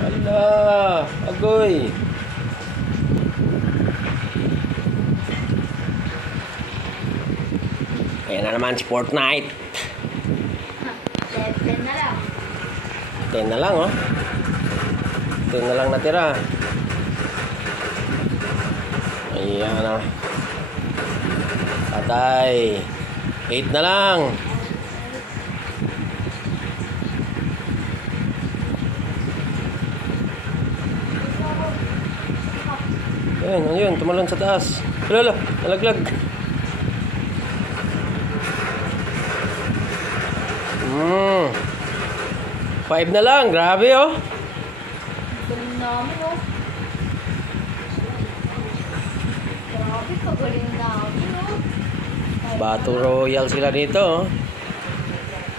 Ala, agoy. Kaya na naman si Fortnite. 10 na lang. 10 na lang, oh. 10 na lang natira. Ayan na. Patay. 8 na lang. Ayan, ano yun? Tumalon sa taas. Lala, nalaglag. 5 na lang. Grabe, oh. Galing namin, oh. Grabe, pagaling namin, oh. Battle Royale sila dito, oh.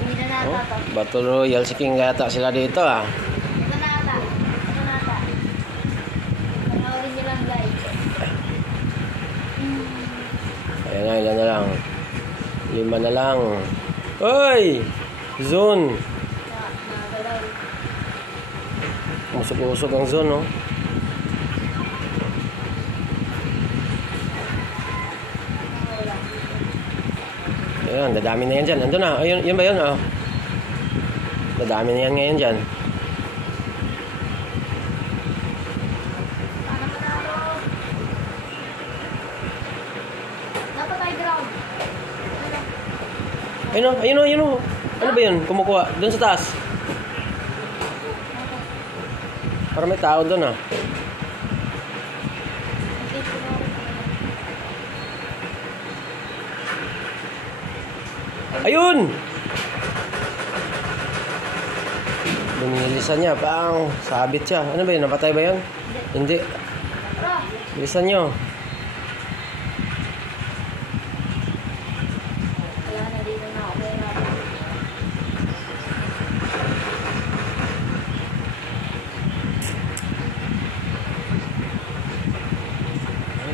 Hindi na nata to. Battle Royale si King yata sila dito, ah. Ito nata. Ito nata. Panoorin nyo lang, guys. Ayan na, ilan na lang. 5 na lang. Hoy! Zone! Nagalaw. Usog-usog ang zone, oh. Ayan, dadami na yan dyan. Ando na. Ayun, yun ba yun, oh? Dadami na yan ngayon dyan. Sana manalo. Dapat tayo ground. Ayun, oh. Ayun, oh. Ayun, oh. Ano ba yun? Kumukuha. Doon sa taas. Para may tao doon, ah. Ayun! Binilisan niya. Pang sabit siya. Ano ba yun? Napatay ba yun? Hindi. Tara. Bilisan nyo. Wala na, dito na ako.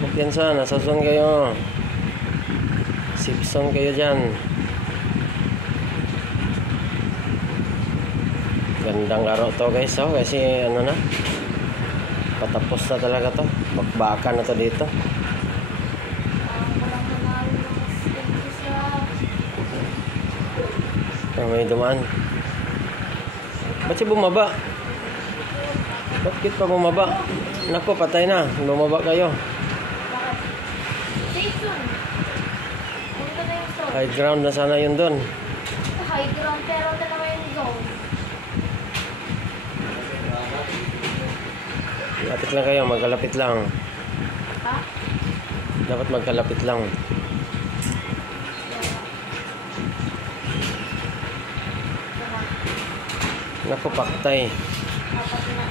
Kumpiyansa. Nasa zone kayo. Safe zone kayo dyan. Gandang laro to, guys, oh. Kasi ano na, patapos na talaga to. Bakbakan na to dito. Walang manalo ng sa... May dumaan. Ba't siya bumaba? Bakit pa bumaba? Naku, patay na. Bumaba kayo. Bakit? Station. Punta na yung zone. High ground na sana yun dun. High ground, pero dalawa yung zone. Lapit lang kayo, magkalapit lang. Ha? Dapat magkalapit lang. Naku, paktay. Apat na.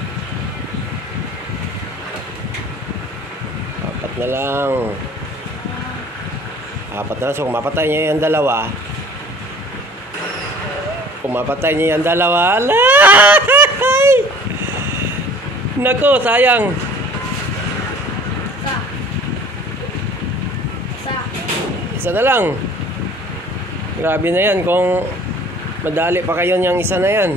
4 na lang. 4 na lang. So, kung mapatay niya yung dalawa. Kung mapatay niya yung dalawa. Alay! Naku, sayang. Isa. Isa. Isa na lang. Grabe na yan. Kung madali pa kayo niyang isa na yan.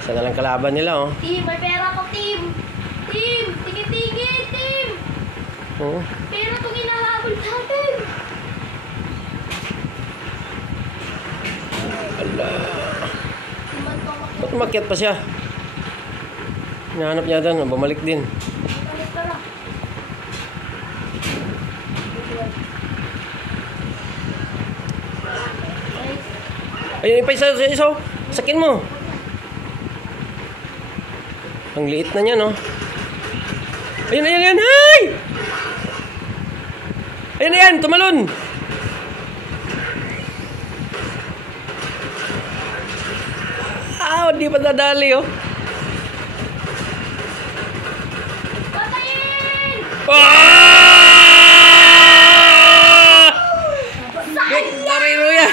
Isa na lang kalaban nila, oh. Team, may pera ko, team. Team, tingin-tingin, team. Oh. Pera itong hinahabol natin. Ala. Naman to Ba't umakyat pa siya? Hinahanap niya doon. Bumalik din. Alis ka na. Ayun, pa isa. Sakin mo. Ang liit na niya, no? Ayun. Ay! Ayun, tumalon! Di pa nadali, oh. Patayin! Ah! Victory Royale!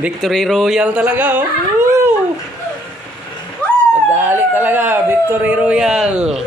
Victory Royale talaga, oh. Nadali talaga, Victory Royale.